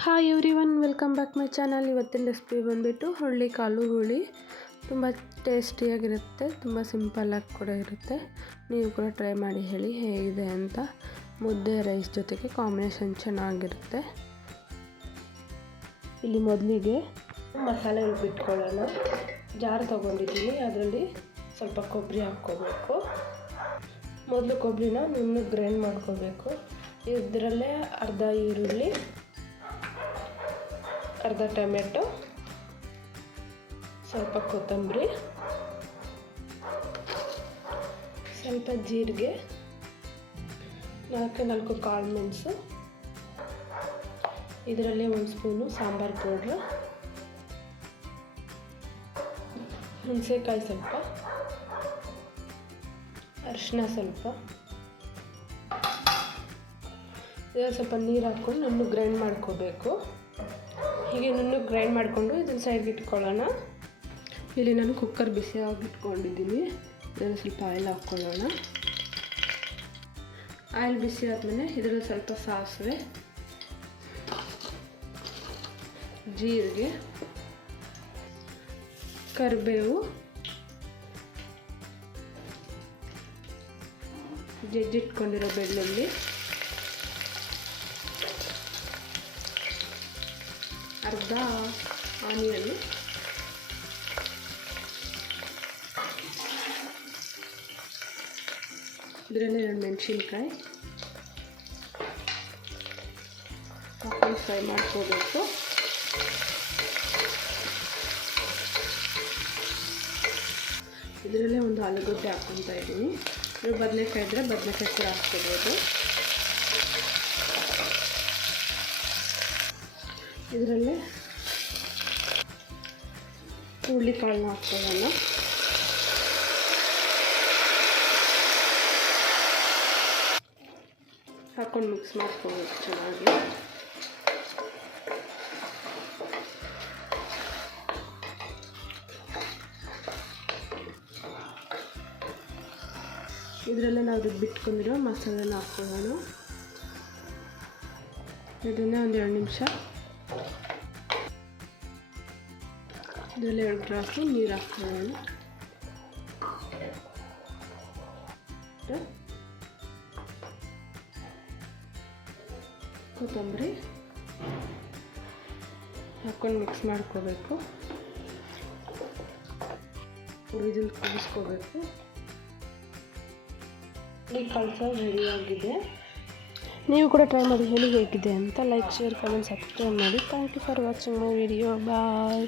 Hi everyone, welcome back my channel. ಇವತ್ತಿನ recipe ಬಂದುಬಿಟ್ಟು ಕಾಳು ಹುಳಿ. ತುಂಬ ಟೇಸ್ಟಿಯಾಗಿರುತ್ತೆ, ತುಂಬ ಸಿಂಪಲ್ಲಾಗಿ ಕೂಡ ಇರುತ್ತೆ. ನೀವು ಕೂಡ ಟ್ರೈ ಮಾಡಿ ಹೇಳಿ ಹೇಗಿದೆ ಅಂತ. ಮುದ್ದೆ ರೈಸ್ ಜೊತೆಗೆ ಕಾಂಬಿನೇಷನ್ ಚೆನ್ನಾಗಿರುತ್ತೆ. ಇಲ್ಲಿ ಮೊದಲಿಗೆ ಮಸಾಲೆ ರುಬ್ಬಿಟ್ಕೊಳ್ಳೋಣ. ಜಾರ್ ತೊಗೊಂಡಿದ್ದೀನಿ, ಅದರಲ್ಲಿ ಸ್ವಲ್ಪ ಕೊಬ್ಬರಿ ಹಾಕ್ಕೋಬೇಕು. ಮೊದಲು ಕೊಬ್ಬರಿನ ನುಣ್ಣಗೆ ಗ್ರೈಂಡ್ ಮಾಡ್ಕೋಬೇಕು. ಇದರಲ್ಲೇ ಅರ್ಧ ಈರುಳ್ಳಿ, ಅರ್ಧ ಟೊಮೆಟೊ, ಸ್ವಲ್ಪ ಕೊತ್ತಂಬರಿ, ಸ್ವಲ್ಪ ಜೀರಿಗೆ, 4 ಕಾಳು ಮೆಣಸು, ಇದರಲ್ಲೇ 1 ಸ್ಪೂನು ಸಾಂಬಾರು ಪೌಡ್ರು, ಹುಣಸೆಕಾಯಿ ಸ್ವಲ್ಪ, ಅರಿಶಿನ ಸ್ವಲ್ಪ, ಇದರಲ್ಲಿ ಸ್ವಲ್ಪ ನೀರು ಹಾಕ್ಕೊಂಡು ನುಣ್ಣಗೆ ಗ್ರೈಂಡ್ ಮಾಡ್ಕೋಬೇಕು. ಹೀಗೆ ನುಣ್ಣಗೆ ಗ್ರೈಂಡ್ ಮಾಡಿಕೊಂಡು ಇದನ್ನು ಸೈಡ್ಗೆ ಇಟ್ಕೊಳ್ಳೋಣ. ಇಲ್ಲಿ ನಾನು ಕುಕ್ಕರ್ ಬಿಸಿಯಾಗಿ ಇಟ್ಕೊಂಡಿದ್ದೀನಿ. ಇದರಲ್ಲಿ ಸ್ವಲ್ಪ ಆಯಿಲ್ ಹಾಕ್ಕೊಳ್ಳೋಣ. ಆಯಿಲ್ ಬಿಸಿ ಆದಮೇಲೆ ಇದರಲ್ಲಿ ಸ್ವಲ್ಪ ಸಾಸಿವೆ, ಜೀರಿಗೆ, ಕರಿಬೇವು, ಜಜ್ಜಿಟ್ಕೊಂಡಿರೋ ಬೆಳ್ಳುಳ್ಳಿ, ಅರ್ಧ ಆನಿಯನ್, ಇದರಲ್ಲಿ 2 ಮೆಣಸಿನ್ಕಾಯಿ ಹಾಕೊಂಡು ಫ್ರೈ ಮಾಡ್ಕೋಬೇಕು. ಇದರಲ್ಲೇ 1 ಆಲೂಗಡ್ಡೆ ಹಾಕ್ಕೊತಾ ಇದ್ದೀನಿ. ನೀವು ಬದನೆಕಾಯಿ ಇದ್ದರೆ ಬದನೆಕಾಯಿ ಕೂಡ ಹಾಕ್ಕೋಬೋದು. ಇದರಲ್ಲೇ ಹುರುಳಿಕಾಳನ್ನ ಹಾಕ್ಕೊಳ್ಳೋಣ. ಹಾಕ್ಕೊಂಡು ಮಿಕ್ಸ್ ಮಾಡ್ಕೋಬೇಕು ಚೆನ್ನಾಗಿ. ಇದರಲ್ಲೇ ನಾವು ರುಬ್ಬಿಟ್ಕೊಂಡಿರೋ ಮಸಾಲೆನ ಹಾಕ್ಕೊಳ್ಳೋಣ. ಇದನ್ನೇ 1 2 ನಿಮಿಷ ಇದರಲ್ಲಿ 2 ಗ್ಲಾಸ್ ನೀರು ಹಾಕ್ಕೊಳ್ಳೋಣ. ಕೊತ್ತಂಬರಿ ಹಾಕ್ಕೊಂಡು ಮಿಕ್ಸ್ ಮಾಡ್ಕೋಬೇಕು. ಇದನ್ನು ಕುದಿಸ್ಕೋಬೇಕು. ಈ ಕಳಸ ರೆಡಿಯಾಗಿದೆ. ನೀವು ಕೂಡ ಟ್ರೈ ಮಾಡಿ ಹೇಳಿ ಹೇಗಿದೆ ಅಂತ. ಲೈಕ್, ಶೇರ್, ಕಮೆಂಟ್, ಸಬ್ಸ್ಕ್ರೈಬ್ ಮಾಡಿ. Thank you for watching my video. Bye.